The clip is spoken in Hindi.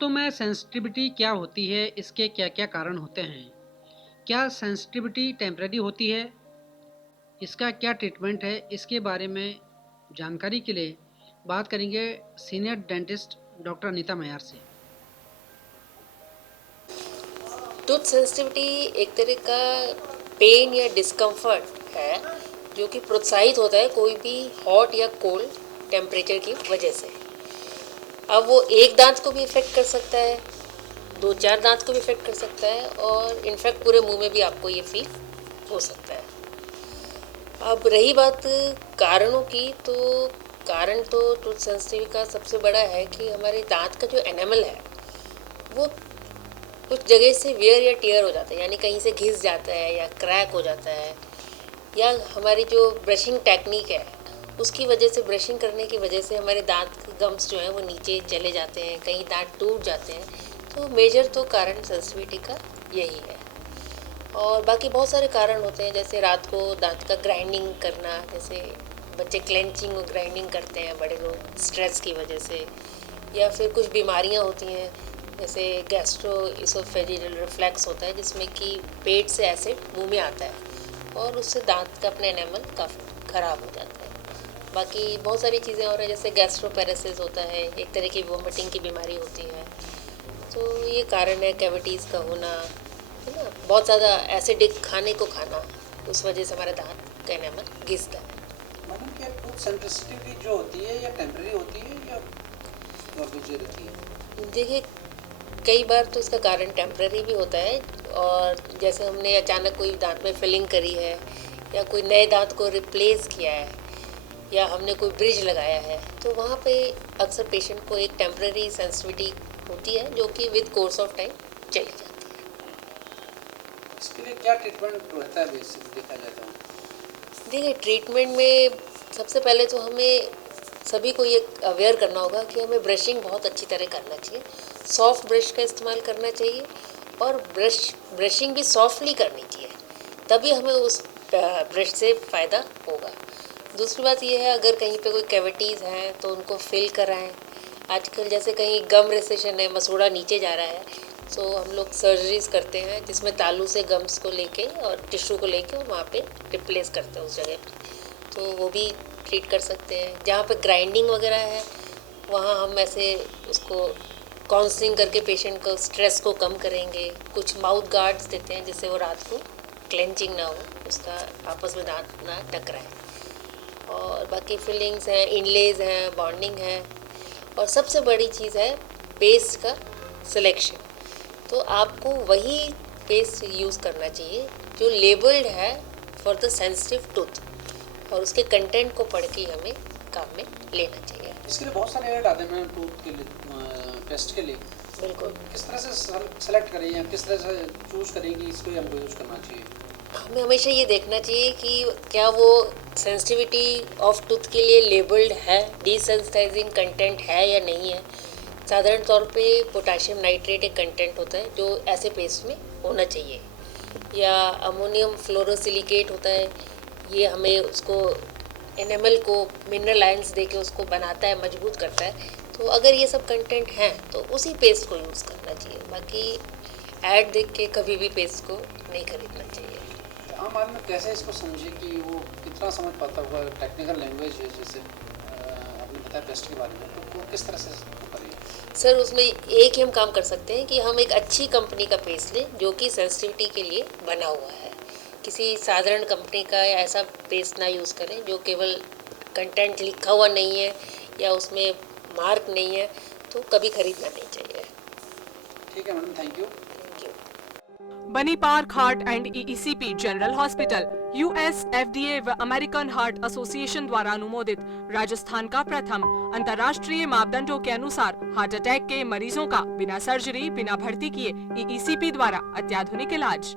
दांतों में सेंसिटिविटी क्या होती है, इसके क्या क्या कारण होते हैं? क्या सेंसिटिविटी टेम्परेरी होती है? इसका क्या ट्रीटमेंट है? इसके बारे में जानकारी के लिए बात करेंगे सीनियर डेंटिस्ट डॉक्टर अनीता मैयार से। टूथ सेंसिटिविटी एक तरह का पेन या डिस्कम्फर्ट है जो कि प्रोत्साहित होता है कोई भी हॉट या कोल्ड टेम्परेचर की वजह से। अब वो एक दांत को भी इफ़ेक्ट कर सकता है, 2-4 दांत को भी इफ़ेक्ट कर सकता है और इनफैक्ट पूरे मुंह में भी आपको ये फील हो सकता है। अब रही बात कारणों की, तो कारण तो टूथ सेंसिटिविटी का सबसे बड़ा है कि हमारे दांत का जो एनामल है वो कुछ जगह से वेयर या टियर हो जाता है, यानी कहीं से घिस जाता है या क्रैक हो जाता है, या हमारी जो ब्रशिंग टेक्निक है उसकी वजह से, ब्रशिंग करने की वजह से हमारे दांत के गम्स जो हैं वो नीचे चले जाते हैं, कहीं दांत टूट जाते हैं। तो मेजर तो कारण सेंसिटिविटी का यही है। और बाकी बहुत सारे कारण होते हैं, जैसे रात को दांत का ग्राइंडिंग करना, जैसे बच्चे क्लेंचिंग और ग्राइंडिंग करते हैं बड़े लोग स्ट्रेस की वजह से, या फिर कुछ बीमारियां होती हैं जैसे गैस्ट्रो इसोफेजियल रिफ्लैक्स होता है जिसमें कि पेट से एसिड मुंह में आता है और उससे दांत का अपना एनामल काफ़ी ख़राब हो जाता है। बाकी बहुत सारी चीज़ें और हैं, जैसे गैस्ट्रोपैरेसिस होता है, एक तरह की वोमिटिंग की बीमारी होती है। तो ये कारण है, कैविटीज़ का होना, है ना, बहुत ज़्यादा एसिडिक खाने को खाना, उस वजह से हमारे दांत का एनामल घिसता है। मैडम, क्या टूथ सेंसिटिविटी जो होती है या टेम्परेरी होती है या और दूसरी रहती है? देखिए, कई बार तो इसका कारण टेम्परेरी भी होता है, और जैसे हमने अचानक कोई दांत में फिलिंग करी है या कोई नए दांत को रिप्लेस किया है या हमने कोई ब्रिज लगाया है, तो वहाँ पे अक्सर पेशेंट को एक टेम्परेरी सेंसिटिविटी होती है जो कि विद कोर्स ऑफ टाइम चली जाती है। इसके लिए क्या ट्रीटमेंट रहता है बेसिक देखा जाए तो? देखिए, ट्रीटमेंट में सबसे पहले तो हमें सभी को ये अवेयर करना होगा कि हमें ब्रशिंग बहुत अच्छी तरह करना चाहिए, सॉफ्ट ब्रश का इस्तेमाल करना चाहिए और ब्रशिंग भी सॉफ्टली करनी चाहिए, तभी हमें उस ब्रश से फ़ायदा होगा। दूसरी बात ये है, अगर कहीं पे कोई कैविटीज़ हैं तो उनको फिल कराएं। आजकल जैसे कहीं गम रिसेशन है, मसूड़ा नीचे जा रहा है, तो हम लोग सर्जरीज करते हैं जिसमें तालू से गम्स को लेके और टिश्यू को लेके और वहाँ पे रिप्लेस करते हैं उस जगह पे, तो वो भी ट्रीट कर सकते हैं। जहाँ पे ग्राइंडिंग वगैरह है वहाँ हम ऐसे उसको काउंसलिंग करके पेशेंट को स्ट्रेस को कम करेंगे। कुछ माउथ गार्ड्स देते हैं जिससे वो रात को क्लेंचिंग ना हो, उसका आपस में दांत ना टकराए। और बाकी फिलिंग्स हैं, इनलेज हैं, बॉन्डिंग है, और सबसे बड़ी चीज़ है पेस्ट का सिलेक्शन। तो आपको वही पेस्ट यूज़ करना चाहिए जो लेबल्ड है फॉर द सेंसिटिव टूथ, और उसके कंटेंट को पढ़ के हमें काम में लेना चाहिए। इसके लिए बहुत सारे ऐड आते हैं टूथ के लिए, टेस्ट के लिए। बिल्कुल। किस तरह से सेलेक्ट करें या किस तरह से चूज़ करें कि इसको हमको यूज़ करना चाहिए? हमें हमेशा ये देखना चाहिए कि क्या वो सेंसिटिविटी ऑफ टूथ के लिए लेबल्ड है, डिसेंसिटाइजिंग कंटेंट है या नहीं है। साधारण तौर पे पोटाशियम नाइट्रेट एक कंटेंट होता है जो ऐसे पेस्ट में होना चाहिए, या अमोनियम फ्लोरोसिलिकेट होता है, ये हमें उसको एनामल को मिनरल आयंस दे के उसको बनाता है, मजबूत करता है। तो अगर ये सब कंटेंट हैं तो उसी पेस्ट को यूज़ करना चाहिए, बाकी ऐड देख के कभी भी पेस्ट को नहीं खरीदना चाहिए। आम आदमी कैसे इसको समझे कि वो कितना समझ पाता होगा टेक्निकल लैंग्वेज है, जैसे आपने बताया पेस्ट के बारे में, तो वो किस तरह से करें? सर, उसमें एक ही हम काम कर सकते हैं कि हम एक अच्छी कंपनी का पेस्ट लें जो कि सेंसिटिविटी के लिए बना हुआ है। किसी साधारण कंपनी का ऐसा पेस्ट ना यूज़ करें जो केवल कंटेंट लिखा हुआ नहीं है या उसमें मार्क नहीं है, तो कभी खरीदना नहीं चाहिए। ठीक है madam, thank you. Thank you. Bani Park Heart and ECP General Hospital US FDA व अमेरिकन हार्ट एसोसिएशन द्वारा अनुमोदित राजस्थान का प्रथम अंतर्राष्ट्रीय मापदंडों के अनुसार हार्ट अटैक के मरीजों का बिना सर्जरी, बिना भर्ती किए ईसीपी द्वारा अत्याधुनिक इलाज।